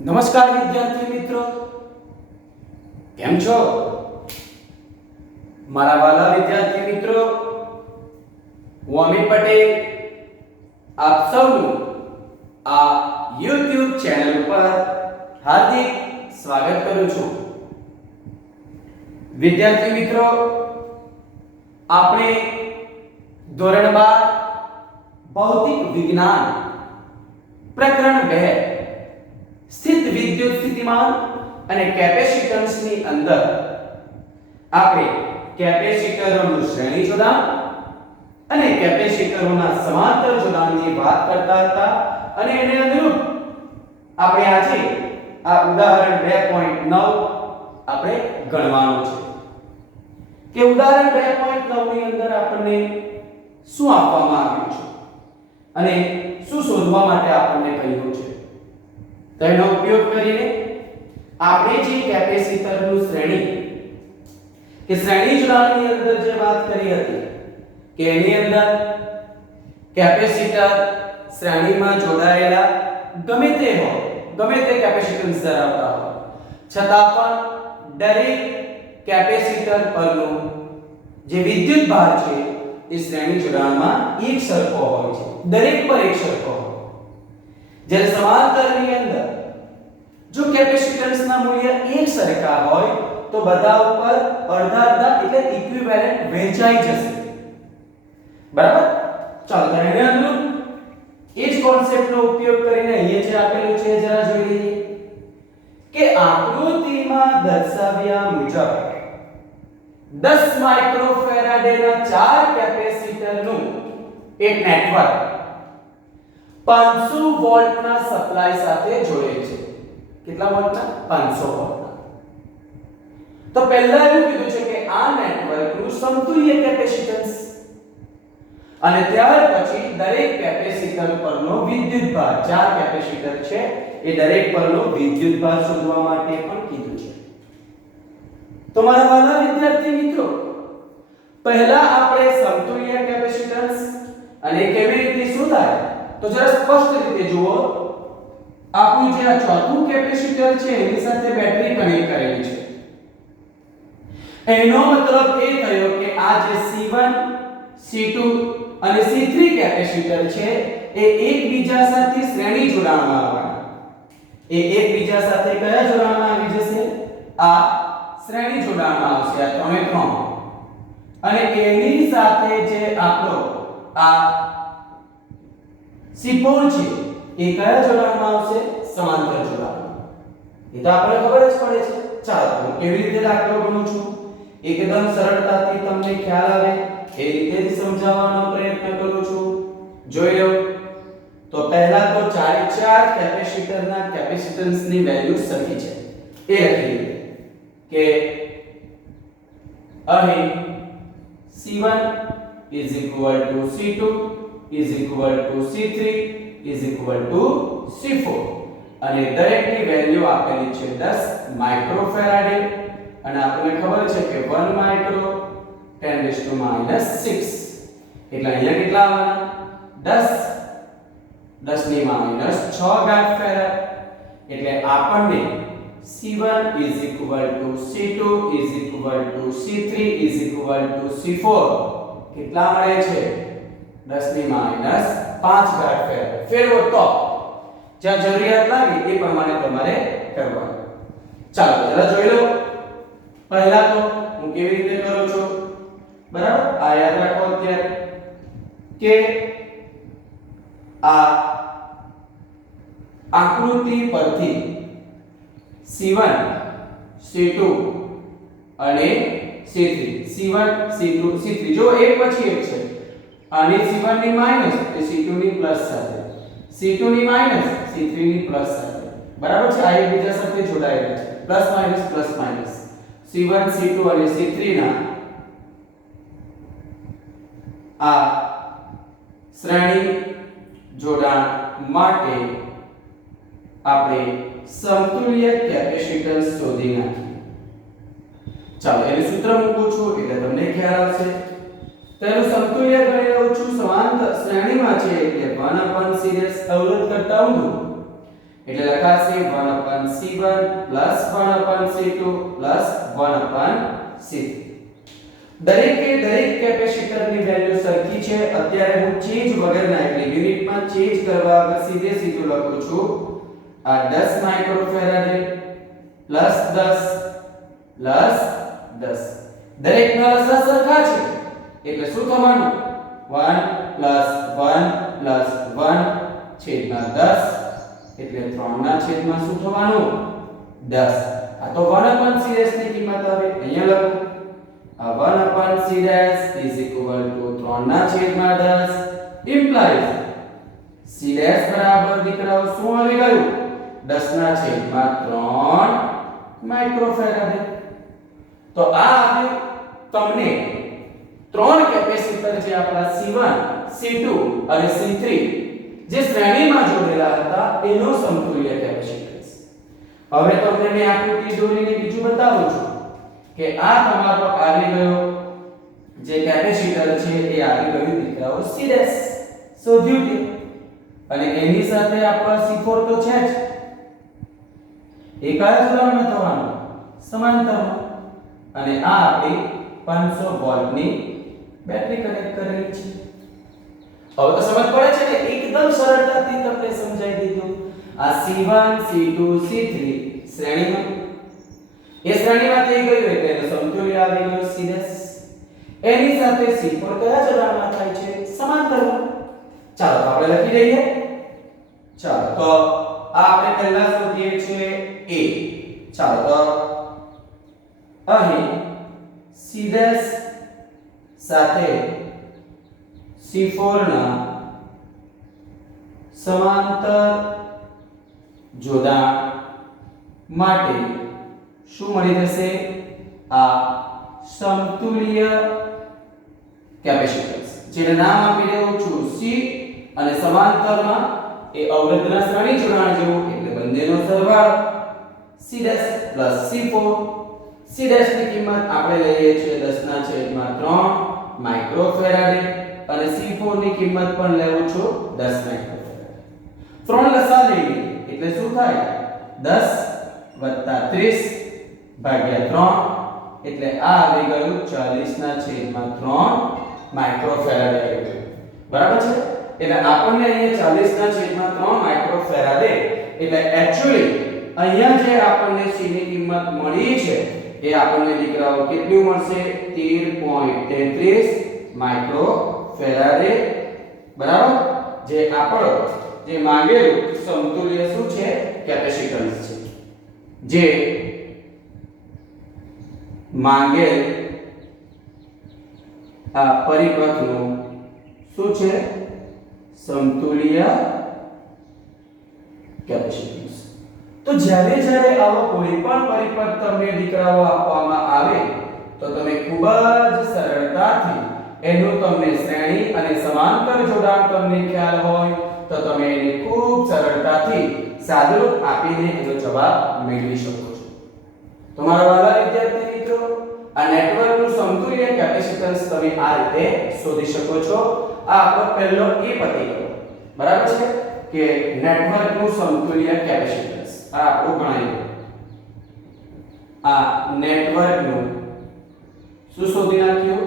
નમસ્કાર વિદ્યાર્થી મિત્રો, કેમ છો? મારા વાલા વિદ્યાર્થી મિત્રો, હું અમિત પટેલ આપ સૌનું આ YouTube ચેનલ પર હાર્દિક સ્વાગત કરું છું. વિદ્યાર્થી મિત્રો, આપણે ધોરણ 12 ભૌતિક વિજ્ઞાન પ્રકરણ 2 સ્થિત વિદ્યુત સ્થિતિમાન અને કેપેસિટન્સ ની અંદર આપણે કેપેસિટરોનું શ્રેણી જોડાણ અને કેપેસિટરોના સમાંતર જોડાણની વાત કરતા હતા અને એને અનુરૂપ આપણે આજે આ ઉદાહરણ 2.9 આપણે ગણવાનું છે કે ઉદાહરણ 2.9 ની અંદર આપણને શું આપવામાં આવ્યું છે અને શું શોધવા માટે આપણને કહ્યું છે. તો એનો ઉપયોગ કરીને આપણે જે કેપેસિટરનું શ્રેણી જોડાણની અંદર જે વાત કરી હતી કે એની અંદર કેપેસિટર શ્રેણીમાં જોડાયેલા ગમે તે કેપેસિટન્સ ધરાવતા હોય છતાં પણ દરેક કેપેસિટર પરનો જે વિદ્યુત ભાર છે એ શ્રેણી જોડાણમાં એક સરખો હોય છે, દરેક પર એક સરખો હોય. જ્યારે સમાંતરની અંદર જો કેપેસિટન્સના મૂલ્ય એક સરખા હોય તો બધા ઉપર અડધા અડધા એટલે ઇક્વિવેલેન્ટ વહેંચાઈ જશે. બરાબર? ચાલો એને અનુરૂપ એ જ કોન્સેપ્ટનો ઉપયોગ કરીને અહીંયા જે આપેલું છે જરા જોઈ લઈએ કે આકૃતિમાં દર્શાવ્યા મુજબ 10 માઇક્રોફેરાડેના 4 કેપેસિટરનું એક નેટવર્ક 500 વોલ્ટના સપ્લાય સાથે જોડેલ છે. કેટલા વોલ્ટના? 500 વોલ્ટના. તો પહેલા એવું કીધું છે કે આ નેટવર્કનું સમતુલ્ય કેપેસિટન્સ અને ત્યાર પછી દરેક કેપેસિટર પરનો વિદ્યુતભાર, 4 કેપેસિટર છે એ દરેક પરનો વિદ્યુતભાર શોધવા માટે પણ કીધું છે. તો મારા વાલા વિદ્યાર્થી મિત્રો, પહેલા આપણે સમતુલ્ય કેપેસિટન્સ અને કેવી રીતે શોધાય તો જરા સ્પષ્ટ રીતે જુઓ. આપણું જે આ ચોથું કેપેસિટર છે એની સાથે બેટરી કનેક્ટ કરેલી છે. એનો મતલબ એ થયો કે આ જે C1, C2 અને C3 કેપેસિટર છે એ એકબીજા સાથે શ્રેણી જોડાણમાં આવવાના. એ એકબીજા સાથે કયા જોડાણમાં આવી જશે? આ શ્રેણી જોડાણમાં આવશે, આ 3 3. અને એની સાથે જે આપણો આ સિપોન છે એ કયા જોડાણમાં આવશે? સમાંતર જોડાણમાં. એ તો આપણે ખબર જ પડે છે. ચાલો હું કેવી રીતે દાખલો ગણું છું એકદમ સરળતાથી તમને ખ્યાલ આવે એ રીતે જ સમજાવવાનો પ્રયત્ન કરું છું. જોઈ લો. તો પહેલા તો 4 કેપેસિટરના કેપેસિટન્સની વેલ્યુ સરખી છે એ લખી લઈએ કે અહીં C1 C2 C3 C4 અને દરેકની વેલ્યુ આપેલી છે 10 માઇક્રોફેરાડે અને આપણને ખબર છે કે 1 માઇક્રો 10 6 એટલે અહીંયા કેટલા આવવાના? 10 ની -6 ઘાત ફેરાડ. એટલે આપણને C1 C2 C3 C4 કેટલા મળે છે? 10 ની -5 ઘાત ફેરાડ. ફેરવો તો જ્યાં જરૂરિયાત લાગે એ પ્રમાણે તમારે કરવાનું. ચાલો જરા જોઈ લો. પહેલા તો હું કેવી રીતે કરું છું, બરાબર? આ યાદ રાખો અત્યારે કે આ આકૃતિ પરથી C1 C2 અને C3 જો એક પછી એક છે. આની C1 ની માઈનસ એ C2 ની પ્લસ સાથે, C2 ની માઈનસ C3 ની પ્લસ સાથે. બરાબર છે? આ એકબીજા સાથે જોડાયેલા છે, પ્લસ માઈનસ. C1 C2 અને C3 ના આ શ્રેણી જોડાણ માટે આપણે સમતુલ્ય કેપેસિટન્સ શોધી નાખીએ. ચાલો એનું સૂત્ર મૂકું છું એટલે તમને ખ્યાલ આવશે. તેનું સમતુલ્ય ગણી લઉં છું. સમાંતર શ્રેણીમાં છે એટલે 1/cs અવરોધ કરતા ઊંધું એટલે લખાશે 1/C1 1/C2 1/C3. દરેક કેપેસિટરની વેલ્યુ સરખી છે. અત્યારે હું ચેન્જ વગરના એટલે યુનિટમાં ચેન્જ કરવા વગર સીધું લખું છું. આ 10 માઇક્રોફેરાડે પ્લસ 10 દરેકના લસા સરખા છે એટલે શું થવાનું 1 + 1 + 1 છેદમાં 10 એટલે 3 ના છેદમાં શું થવાનું 10. આ તો 1/C' ની કિંમત આવે અહીંયા લખો. આ 1/C' = 3 ના છેદમાં 10 implies C' બરાબર દીકરાઓ શું આવી ગયું 10 ના છેદમાં 3 માઇક્રોફેરાડે. તો આ આવ્યું તમને 3 કેપેસિટર જે આપણા C1 C2 અને C3 જે શ્રેણીમાં જોડેલા હતા એનો સમતુલ્ય કેપેસિટન્સ. હવે તમને મેં આકૃતિ દોરીને બીજું બતાવું છું કે આ તમારો આવી ગયો જે કેપેસિટર છે એ આવી ગયું દીકરાઓ C' શોધ્યું કે અને એની સાથે આપણો C4 તો છે જ એ કયા જોડાણમાં થવાનું સમાંતરમાં. અને આ આપણી 500 વોલ્ટની બેટરી કનેક્ટ કરેલી છે. હવે તો સમજ પડે છે ને એકદમ સરળતાથી તમને સમજાઈ દીધું. આ C1 C2 C3 શ્રેણીમાં એ શ્રેણીમાં થઈ ગયું એટલે એનો સમતુલ્ય આવી ગયો C'. એની સાથે C4 કયા જોડાણમાં થાય છે સમાંતરમાં. ચાલો તો આપણે લખી દઈએ. ચાલો તો આ આપણે પહેલા શોધીએ છીએ A. ચાલો તો અહીં C' સાથે C4 ના સમાંતર જોડાણ માટે શું મળી જશે આ સમતુલ્ય કેપેસિટન્સ જેને નામ આપી રહ્યો છું C અને સમાંતરમાં એ અવરોધના શ્રેણી જોડાણ જેવું એટલે બંનેનો સરવાળો C' + C4. C' ની કિંમત આપણે લઈએ છીએ 10/3 માઇક્રોફેરાડે અને C4 ની કિંમત પણ લેવું છું 10 માઇક્રોફેરાડે. 3 લસા લઈએ એટલે શું થાય 10 + 30/3 એટલે આ આવી ગયું 40/3 માઇક્રોફેરાડે આવી ગયું. બરાબર છે. એટલે આપણને અહીંયા 40/3 માઇક્રોફેરાડે એટલે એક્ચ્યુઅલી અહીંયા જે આપણને C ની કિંમત મળી છે એ આપણને દીકરાઓ કેટલું મળશે 13.33 માઇક્રોફેરાડે. બરાબર. જે આપણો જે માંગેલું સમતુલ્ય શું છે કેપેસિટન્સ છે. જે માંગેલ આ પરિપથનું શું છે સમતુલ્ય કેપેસિટન્સ. તો જ્યારે આવો કોઈ પણ પરિપથ તમને દીકરાઓ આપવામાં આવે તો તમે ખૂબ જ સરળતાથી એનું તમને શ્રેણી અને સમાંતર જોડાણ તમને ખ્યાલ હોય તો તમે એને ખૂબ સરળતાથી સાદુરૂપ આપીને એનો જવાબ મેળવી શકો છો. તમારા વાલા વિદ્યાર્થી મિત્રો આ નેટવર્કનું સમતુલ્ય કેપેસિટન્સ તમે આ રીતે શોધી શકો છો. આ આપણો પહેલો એ પતી ગયો. બરાબર છે કે નેટવર્કનું સમતુલ્ય કેપેસિટન્સ આ આપણું ગણાયું. આ નેટવર્કનું શું શોધી નાખ્યું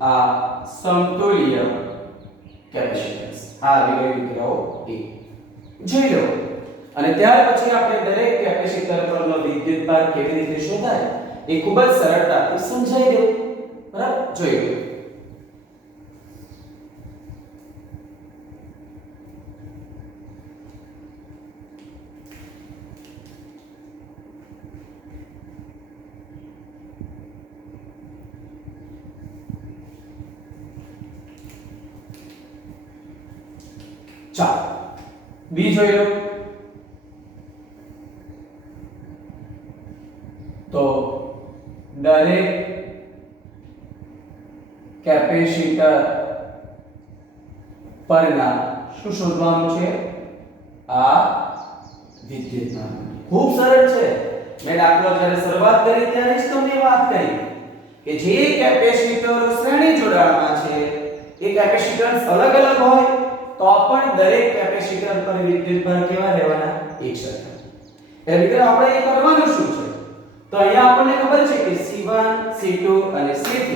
આ સમતુલ્ય કેપેસિટન્સ આ આવી ગયું દીકરાઓ એ જોઈ લો. અને ત્યાર પછી આપણે દરેક કેપેસિટર પરનો વિદ્યુતભાર કેવી રીતે શોધાય એ ખૂબ જ સરળતાથી સમજાઈ દઉં. બરાબર જોઈ લો. ચાલો બી જોઈ લો. તો દરેક કેપેસિટર પરના શું શોધવાનું છે આ વિદ્યુતભાર. ખૂબ સરળ છે. મેં દાખલો જ્યારે શરૂઆત કરી ત્યારે જ તમને વાત કરી કે જે કેપેસિટર શ્રેણી જોડાણમાં છે એ કેપેસિટન્સ અલગ અલગ હોય તો પણ દરેક કેપેસિટર પર વિદ્યુતભાર કેવા રહેવાના એક સરખા. એટલે મિત્રો આપણે એ કરવાનું શું છે? તો અહીંયા આપણને ખબર છે કે C1 C2 અને C3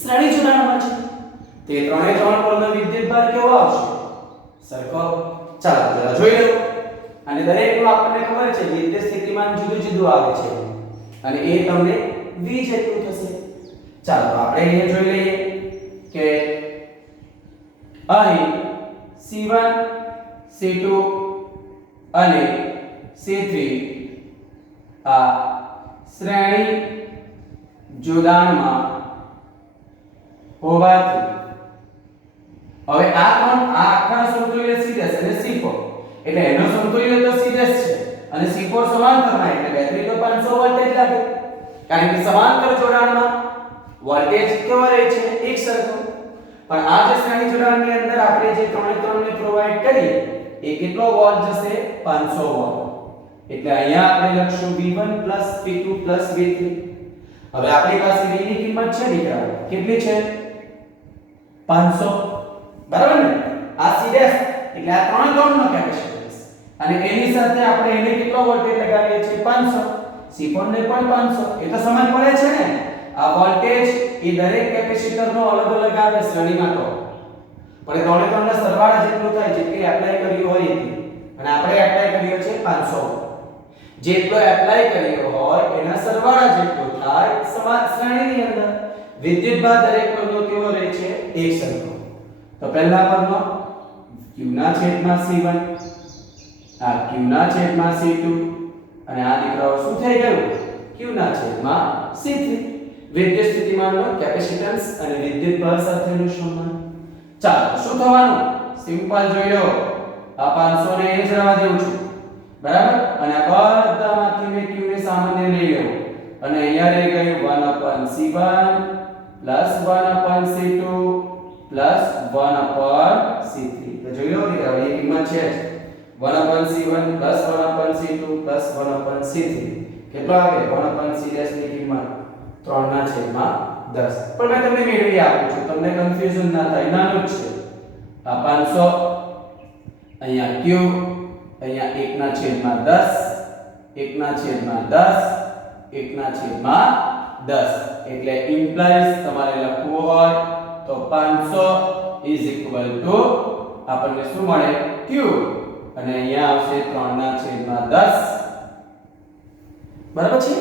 શ્રેણી જોડાણમાં છે. તે ત્રણે ત્રણ પરનો વિદ્યુતભાર કેવો આવશે? સરખો. ચાલો જરા જોઈ લો. અને દરેકનું આપણને ખબર છે વિદ્યુત સ્થિતિમાન જુદું જુદું આવે છે અને એ તમને V જેટલું થશે. ચાલો આપણે અહીંયા જોઈ લઈએ કે અહીં C1 C2 અને C3 આ શ્રેણી જોડાણમાં હોવાથી હવે આ ત્રણ આ આખા સમતુલ્ય C' અને C4 એટલે એનો સમતુલ્ય તો C' છે અને C4 સમાંતરમાં એટલે બેટરી તો 500 વોલ્ટેજ લાગે કારણ કે સમાંતર જોડાણમાં વોલ્ટેજ કેવો રહે છે? એક સરખો. પણ આ જે શ્રેણી જોડાણની અંદર આપણે જે ત્રણે ત્રણને પ્રોવાઈડ કરીએ એ કેટલો વોલ્ટ જશે? 500 વોલ્ટ. એટલે અહીંયા આપણે લખશું V1 P2 V3. હવે આપણી પાસે V ની કિંમત છે દીકરાઓ કેટલી છે? 500. બરાબર ને? આ C' એટલે આ ત્રણ ત્રણનો કેપેસિટન્સ અને એની સાથે આપણે એને કેટલો વોલ્ટેજ લગાવીએ છીએ? 500. C4 ને પણ 500. એ તો સમજ પડે છે ને? આ વોલ્ટેજ એ દરેક કેપેસિટરનો અલગ અલગ આવે શ્રેણીમાં તો પણ ત્રણે ત્રણના સરવાળા જેટલું થાય જેટલી એપ્લાય કર્યું હોય એટલી અને આપણે એપ્લાય કર્યો છે 500. જેટલો એપ્લાય કર્યો હોય એના સરવાળા જેટલું થાય સમાન શ્રેણીની અંદર વિદ્યુતભાર દરેક પરનો કેવો રહે છે? એક સરખો. તો પહેલા પરનો Q ના છેદમાં C1 આ Q ના છેદમાં C2 અને આ દીકરાઓ શું થઈ ગયું? Q ના છેદમાં C3. વિદ્યુત સ્થિતિમાનનો કેપેસિટન્સ અને વિદ્યુતભાર સાથેનું સંબંધ. ચાલો શું થવાનું? સિમ્પલ જોઈ લો. આ 500 ને એ જ રહેવા દઉં છું. બરાબર? અને આ બધામાંથી મેં Q ને સામાન્ય લઈ લઉં અને અહીંયા રહી ગયું 1/C1 1/C2 1/C3. તો જોઈ લો કે હવે કિંમત છે 1/C1 1/C2 1/C3 કેટલો આવે? 1/C' ની કિંમત 3/10. પણ મેં તમને મેળવી આપું છું તમને કન્ફ્યુઝન ના થાય નાનું જ છે. આ 500 અહીંયા Q અહીંયા 1/10 એટલે ઇમ્પ્લાઇઝ તમારે લખવું હોય તો 500 આપણને શું મળે? Q અને અહીંયા આવશે 3/10. બરાબર છે?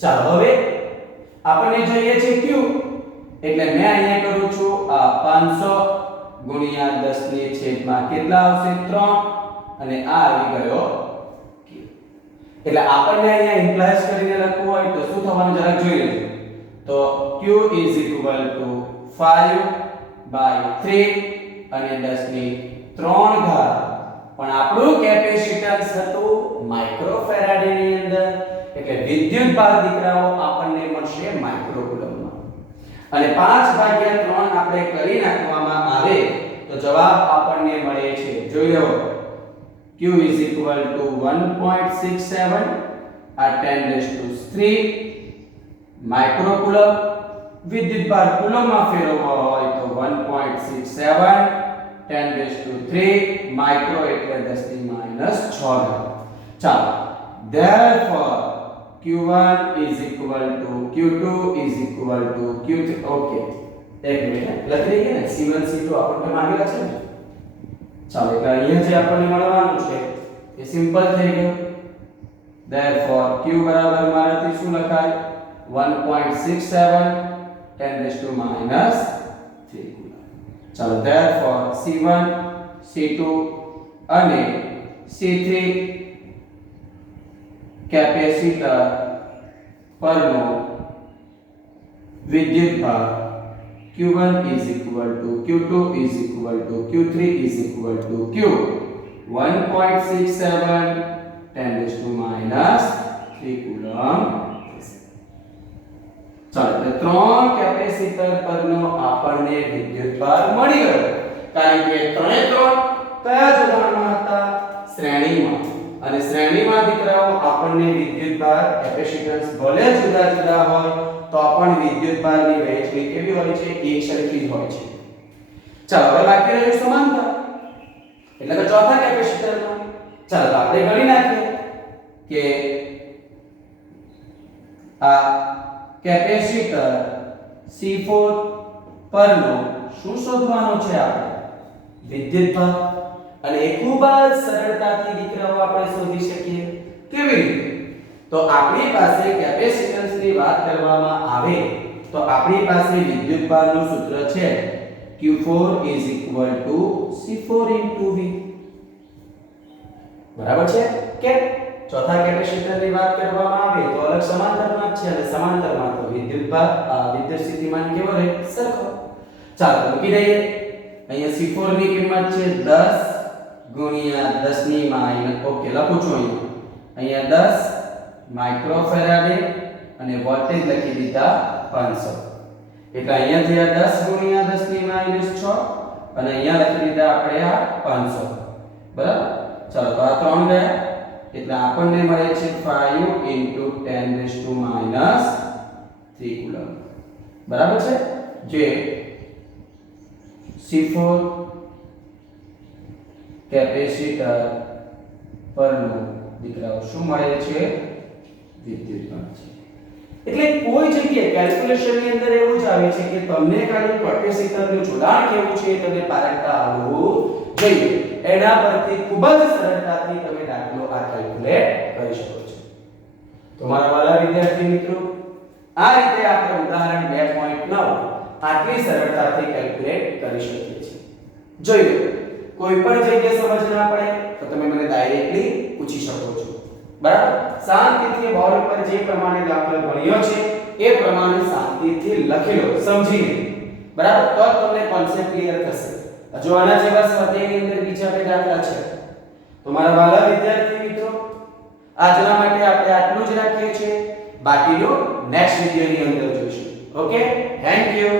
ચાલો હવે આપણને જોઈએ છે Q એટલે મેં અહીંયા કરું છું આ 500 ગુણ્યા 10 ની છેદમાં કેટલા આવશે? 3 અને આ આવી ગયો Q. એટલે આપણને અહીંયા ઇમ્પ્લાઇઝ કરીને લખવું હોય તો શું થવાનું જરા જોઈ લેજો. તો Q 5/3 અને 10 ની 3 ઘાત પણ આપણું કેપેસિટન્સ હતું માઇક્રોફેરાડે ની અંદર એટલે વિદ્યુતભાર દીકરાઓ આપણને મળશે માઇક્રોકુલમમાં અને 5/3 આપણે કરી નાખવામાં આવે તો જવાબ આપણને મળે છે. જોઈ લો Q 1.67 આ 10³ માઇક્રોકુલમ. વિદ્યુતભાર કુલમમાં ફેરવવો હોય તો 1.67 10³ માઇક્રો એટલે 10⁻⁶. ચાલો therefore Q1 Q2 Q3. Okay એક મિનિટ લખી દઈએ ને C1 C2 આપણને માંગેલા છે ને. ચાલો એટલે અહીંયા જે આપણને મળવાનું છે એ સિમ્પલ થઈ ગયું. therefore Q બરાબર મારાથી શું લખાય? 1.67 10⁻⁻3. ચાલો therefore C1 C2 અને C3 કેપેસિટર પરનો વિદ્યુતભાર Q1 Q2 Q3 Q 1.67 10⁻³ coulomb. ચાલો તો ત્રણ કેપેસિટર પરનો આપણને વિદ્યુતભાર મળી ગયો કારણ કે ત્રણે ત્રણ કયા જોડાણમાં હતા? શ્રેણીમાં. અને શ્રેણીમાં દીકરાઓ આપણને વિદ્યુતભાર કેપેસિટન્સ ભલે જુદા જુદા હોય તો પણ વિદ્યુતભારની વહેંચણી કેવી હોય છે? એક સરખી જ હોય છે. ચાલો હવે બાકી રહ્યું સમાંતર એટલે કે ચોથા કેપેસિટરમાં ચાલો તો આપણે ગણી નાખીએ કે આ કેપેસિટર C4 પરનો શું શોધવાનો છે આપણે વિદ્યુતભાર અને એ ખૂબ જ સરળતાથી દીકરાઓ આપણે શોધી શકીએ કેવી રીતે તો આપણી પાસે કેપેસિટન્સની વાત કરવામાં આવે તો આપણી પાસે વિદ્યુતભારનું સૂત્ર છે Q4 C4 V બરાબર છે કે ચોથા કેપેસિટરની વાત કરવામાં આવે તો અલગ સમાંતરમાં છે અને સમાંતરમાં તો વિદ્યુતભાર વિદ્યુત સ્થિતિમાન કેવો રહે સરખો ચાલો મૂકી દઈએ અહીંયા C4 ની કિંમત છે 10 ગુણ્યા 10 ની માઈનસ ઓકે લખું છું અહીંયા 10 માઇક્રોફેરાડે અને વોલ્ટેજ લખી દીધા 500 એટલે અહીંયાથી આ 10 ગુણ્યા 10 ની માઈનસ 6 અને અહીંયા લખી દીધા આપણે આ 500 બરાબર ચાલો તો આ 3 ગયા એટલે આપણને મળે છે 5 × 10⁻³ કુલમ બરાબર છે જે C4 કેપેસિટર પરનું દીકરાઓ શું મળે છે વિદ્યુતભાર છે એટલે કોઈ જગ્યાએ કેલ્ક્યુલેશન ની અંદર એવું જ આવે છે કે તમને ખાલી કેપેસિટરનું જોડાણ કેવું છે તમે પારખતા આવવું જોઈએ એના પરથી ખૂબ જ સરળતાથી તમે દાખલો આ કેલ્ક્યુલેટ કરી શકો છો તો મારા વાલા વિદ્યાર્થી મિત્રો આ રીતે આપણે ઉદાહરણ 2.9 આટલી સરળતાથી કેલ્ક્યુલેટ કરી શકીએ છીએ જોઈએ કોઈ પણ જગ્યાએ સમજ ના પડે તો તમે મને ડાયરેક્ટલી પૂછી શકો છો બરાબર શાંતિથી બોર્ડ પર જે પ્રમાણે દાખલો ગણ્યો છે એ પ્રમાણે શાંતિથી લખી લો સમજીને બરાબર તો તમને કોન્સેપ્ટ ક્લિયર થશે જો આના જેવા સ્વાધ્યાયની અંદર બીજા બે દાખલા છે તો મારા વાલા વિદ્યાર્થી મિત્રો આજના માટે આપણે આટલું જ રાખીએ છીએ બાકીનો નેક્સ્ટ વિડિયોની અંદર જોઈશું ઓકે થેન્ક યુ